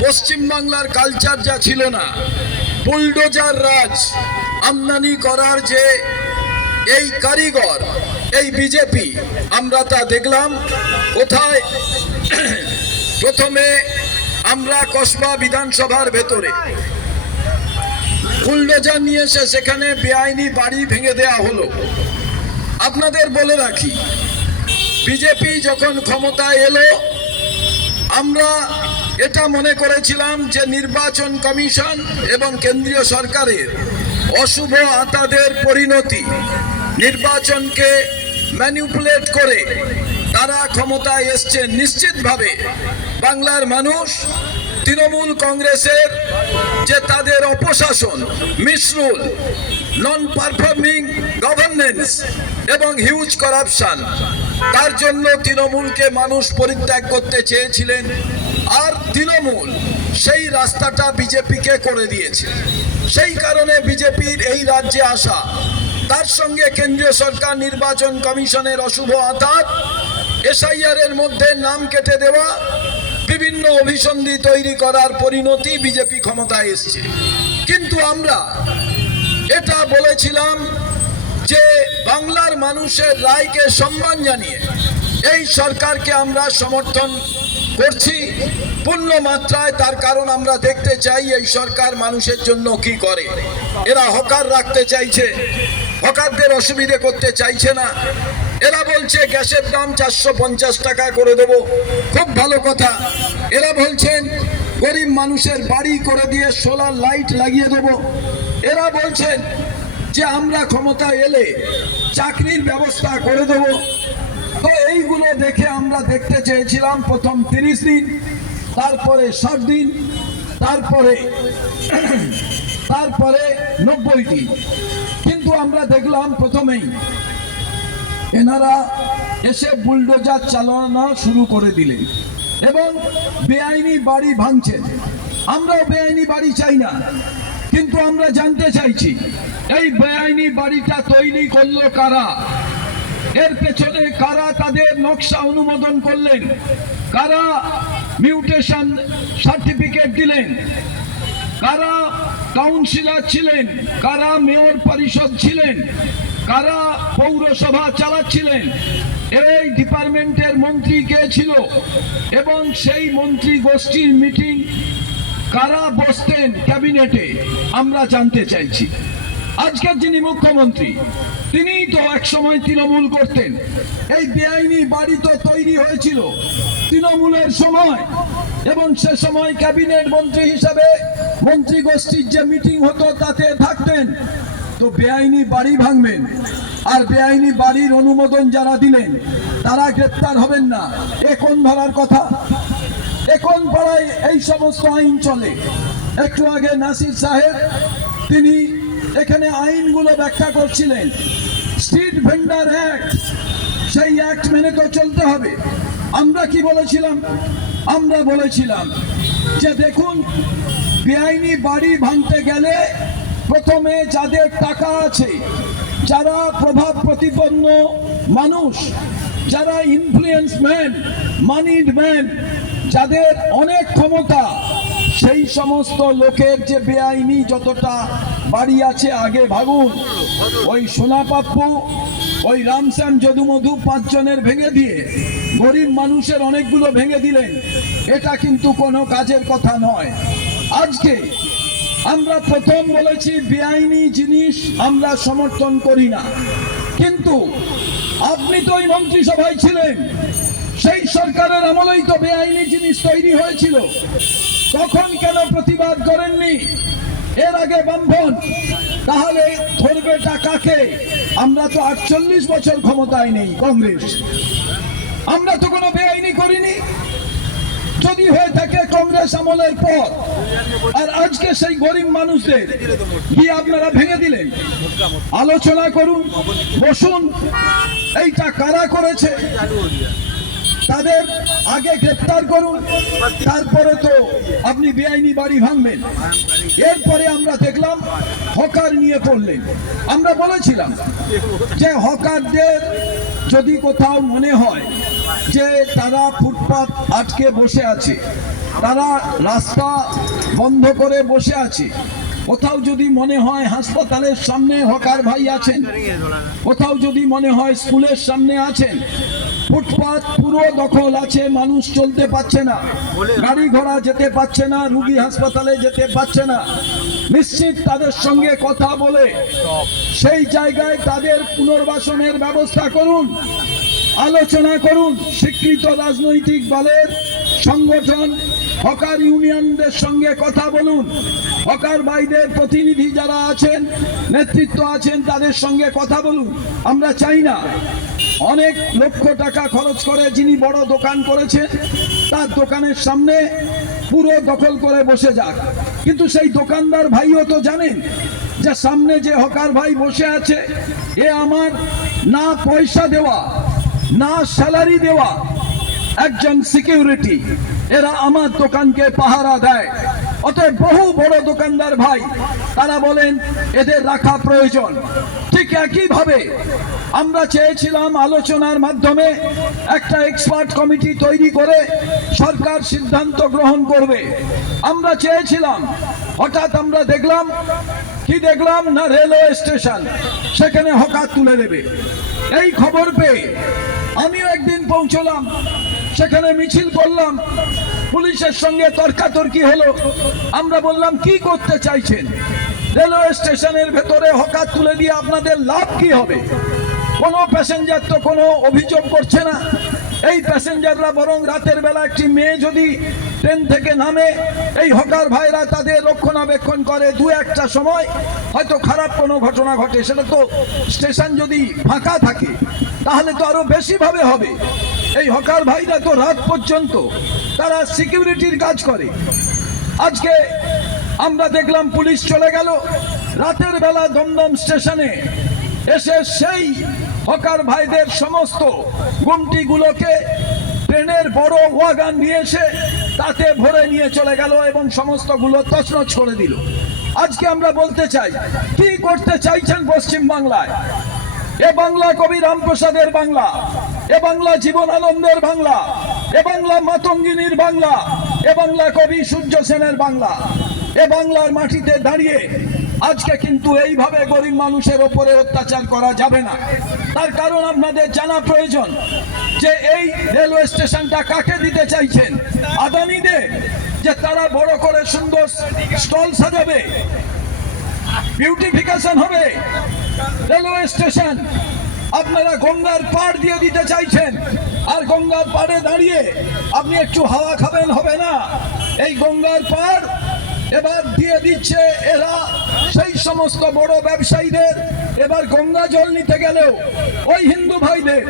পশ্চিমবাংলার কালচার যা ছিল না, বুলডোজার রাজ আমদানি করার যে এই কারিগর এই বিজেপি, আমরা তা দেখলাম। কোথায়? প্রথমে আমরা কসবা বিধানসভার ভেতরে বুলডোজার নিয়ে এসে সেখানে বেআইনি বাড়ি ভেঙে দেওয়া হলো। আপনাদের বলে রাখি, বিজেপি যখন ক্ষমতায় এলো আমরা এটা মনে করেছিলাম যে নির্বাচন কমিশন এবং কেন্দ্রীয় সরকারের অশুভ আতাদের পরিণতি, নির্বাচনকে ম্যানিপুলেট করে তারা ক্ষমতায় এসছে। নিশ্চিতভাবে বাংলার মানুষ তৃণমূল কংগ্রেসের যে তাদের অপশাসন, মিসরুল, নন পারফর্মিং গভর্নেন্স এবং হিউজ করাপশন, তার জন্য তৃণমূলকে মানুষ পরিত্যাগ করতে চেয়েছিলেন। আর তৃণমূল সেই রাস্তাটা বিজেপিকে করে দিয়েছে। সেই কারণে বিজেপির এই রাজ্যে আসা, তার সঙ্গে কেন্দ্রীয় সরকার নির্বাচন কমিশনের অশুভ আতাত, এসআইআর এর মধ্যে নাম কেটে দেওয়া, বিভিন্ন অভিসন্ধি তৈরি করার পরিণতি বিজেপি ক্ষমতায় এসছে। কিন্তু আমরা এটা বলেছিলাম যে বাংলার মানুষের রায়কে সম্মান জানিয়ে এই সরকারকে আমরা সমর্থন করছি পূর্ণ মাত্রায়। তার কারণ আমরা দেখতে চাই এই সরকার মানুষের জন্য কি করে। এরা হকার রাখতে চাইছে, হকারদের অসুবিধে করতে চাইছে না। এরা বলছে গ্যাসের দাম 450 টাকা করে দেব, খুব ভালো কথা। এরা বলছেন গরিব মানুষের বাড়ি করে দিয়ে সোলার লাইট লাগিয়ে দেব। এরা বলছেন যে আমরা ক্ষমতা এলে চাকরির ব্যবস্থা করে দেব। তো এইগুলো দেখে আমরা দেখতে চেয়েছিলাম প্রথম 30 দিন, তারপরে 60 দিন, তারপরে 90 দিন। কিন্তু আমরা দেখলাম প্রথমেই এনারা এসে বুলডোজার চালানো শুরু করে দিলেন এবং বেআইনি বাড়ি ভাঙছেন। আমরাও বেআইনি বাড়ি চাই না, কিন্তু আমরা জানতে চাইছি এই বেআইনি বাড়িটা তৈরি করলো কারা, এর পেছনে কারা তাদের নকশা অনুমোদন করলেন, কারা মিউটেশন সার্টিফিকেট দিলেন, কারা কাউন্সিলর ছিলেন, কারা মেয়র পরিষদ ছিলেন, কারা পৌরসভা চালাচ্ছিলেন, এই ডিপার্টমেন্টের মন্ত্রী কে ছিল এবং সেই মন্ত্রী গোষ্ঠীর মিটিং কারা বসতেন ক্যাবিনেটে, আমরা জানতে চাইছি। আজকের যিনি মুখ্যমন্ত্রী, তিনি তো একসময় তৃণমূল করতেন। এই বেআইনি বাড়ি তো তৈরি হয়েছিল তৃণমূলের সময় এবং সে সময় ক্যাবিনেট মন্ত্রী হিসাবে মন্ত্রী গোষ্ঠীর যে মিটিং হতো তাতে থাকতেন। তো বেআইনি বাড়ি ভাঙবেন আর বেআইনি বাড়ির অনুমোদন যারা দিলেন তারা গ্রেপ্তার হবেন না, এ কোন ধরার কথা? এখন পাড়ায় এই সমস্ত আইন চলে। একটু আগে নাসির সাহেব তিনি এখানে আইনগুলো ব্যাখ্যা করছিলেন। স্ট্রিট ভেন্ডার অ্যাক্ট, সেই অ্যাক্ট মেনে তো চলতে হবে। আমরা কি বলেছিলাম? আমরা বলেছিলাম যে দেখুন, বেআইনি বাড়ি ভাঙতে গেলে প্রথমে যাদের টাকা আছে, যারা প্রভাব প্রতিপন্ন মানুষ, যারা ইনফ্লুয়েন্স ম্যান, মানিড ম্যান, যাদের অনেক ক্ষমতা, সেই সমস্ত লোকের যে বেআইনি যতটা বাড়ি আছে আগে ভাগুন। ওই সোনাপাপ্পু, ওই রামশ্যাম, যদুমধু 5 জনের ভেঙে দিয়ে গরিব মানুষের অনেকগুলো ভেঙে দিলেন। এটা কিন্তু কোনো কাজের কথা নয়। আজকে আমরা প্রথম বলেছি বেআইনি জিনিস আমরা সমর্থন করি না, কিন্তু আপনি তো ওই মন্ত্রিসভায় ছিলেন, সেই সরকারের আমলেই তো বেআইনি জিনিস তৈরি হয়েছিল। তখন কেন প্রতিবাদ করেননি? এর আগে বামফ্রন্ট, তাহলে ধরবে কাকে? আমরা তো 48 বছর ক্ষমতায় নেই কংগ্রেস, আমরা তো কোনো বেআইনি করিনি। যদি হয়ে থাকে কংগ্রেস আমলের পর, আর আজকে সেই গরিব মানুষদের কি আপনারা ভেঙে দিলেন? আলোচনা করুন, বসুন, এইটা কারা করেছে তাদের আগে গ্রেপ্তার করুন, তারপরে তো আপনি বেআইনি বাড়ি ভাঙবেন। এরপরে আমরা দেখলাম হকার নিয়ে পড়লেন। আমরা বলেছিলাম যে হকারদের যদি কোথাও মনে হয় যে তারা ফুটপাত আটকে বসে আছে, তারা রাস্তা বন্ধ করে বসে আছে। কোথাও যদি মনে হয় হাসপাতালের সামনে হকার ভাই আছেন, কোথাও যদি মনে হয় স্কুলের সামনে আছেন, ফুটপাত পুরো দখল আছে, মানুষ চলতে পারছে না, গাড়ি ঘোড়া যেতে পারছে না, রুগী হাসপাতালে যেতে পারছে না। নিশ্চিত তাদের সঙ্গে কথা বলে সেই জায়গায় তাদের পুনর্বাসনের ব্যবস্থা করুন, আলোচনা করুন। স্বীকৃত রাজনৈতিক দলের সংগঠন হকার ইউনিয়নদের সঙ্গে কথা বলুন, হকার ভাইদের প্রতিনিধি যারা আছেন, নেতৃত্ব আছেন, তাদের সঙ্গে কথা বলুন। আমরা চাই না অনেক লক্ষ টাকা খরচ করে যিনি বড় দোকান করেছেন তার দোকানের সামনে পুরো দখল করে বসে যাক, কিন্তু সেই দোকানদার ভাইও তো জানেন যে সামনে যে হকার ভাই বসে আছে এ আমার না পয়সা দেওয়া না স্যালারি দেওয়া একজন সিকিউরিটি, এরা আমার দোকানকে পাহারা দেয়। অতএব বহু বড় দোকানদার ভাই তারা বলেন এদের রাখা প্রয়োজন। ঠিক একইভাবে আমরা চেয়েছিলাম আলোচনার মাধ্যমে একটা এক্সপার্ট কমিটি তৈরি করে সরকার সিদ্ধান্ত গ্রহণ করবে। আমরা চেয়েছিলাম, হঠাৎ আমরা দেখলাম না রেলওয়ে স্টেশন সেখানে হকার তুলে দেবে। এই খবর পেয়ে আমিও একদিন পৌঁছলাম, সেখানে মিছিল করলাম, পুলিশের সঙ্গে তর্কাতর্কি হলো। আমরা বললাম কি করতে চাইছেন, রেলওয়ে স্টেশনের ভেতরে হকার তুলে দিয়ে আপনাদের লাভ কি হবে? কোনো প্যাসেঞ্জার তো কোনো অভিযোগ করছে না। এই প্যাসেঞ্জাররা বরং রাতের বেলা একটি মেয়ে যদি ট্রেন থেকে নামে, এই হকার ভাইরা তাদের রক্ষণাবেক্ষণ করে। দু একটা সময় হয়তো খারাপ কোনো ঘটনা ঘটে, সেটা তো স্টেশন যদি ফাঁকা থাকে তাহলে তো আরো বেশি ভাবে হবে। এই হকার ভাইরা তো রাত পর্যন্ত তারা সিকিউরিটির কাজ করে। আজকে আমরা দেখলাম পুলিশ চলে গেল, রাতের বেলা দমদম স্টেশনে এসে সেই হকার ভাইদের সমস্ত গুমটিগুলোকে ট্রেনের বড় ওয়াগান নিয়ে এসে তাতে ভরে নিয়ে চলে গেল এবং সমস্তগুলো তছনছ করে দিল। আজকে আমরা বলতে চাই, কি করতে চাইছেন পশ্চিম বাংলায়? এ বাংলা কবি রামপ্রসাদের বাংলা, এ বাংলা জীবনানন্দের বাংলা, এ বাংলা মাতঙ্গিনীর বাংলা, এ বাংলা কবি সূর্য সেনের বাংলা। এ বাংলার মাটিতে দাঁড়িয়ে আজকে কিন্তু এইভাবে গরিব মানুষের ওপরে অত্যাচার করা যাবে না। তার কারণ আপনাদের জানা প্রয়োজন যে এই রেলওয়ে স্টেশনটা কাকে দিতে চাইছেন? আদানিদের, যে তারা বড় করে সুন্দর স্টল সাজাবে, বিউটিফিকেশন হবে রেলওয়ে স্টেশন। আপনারা গঙ্গার পাড় দিয়ে দিতে চাইছেন, আর গঙ্গার পাড়ে দাঁড়িয়ে আপনি একটু হাওয়া খাবেন হবে না। এই গঙ্গার পাড় এবার দিয়ে দিচ্ছে এরা সেই সমস্ত বড় ব্যবসায়ীদের। এবার গঙ্গা জল নিতে গেলেও ওই হিন্দু ভাইদের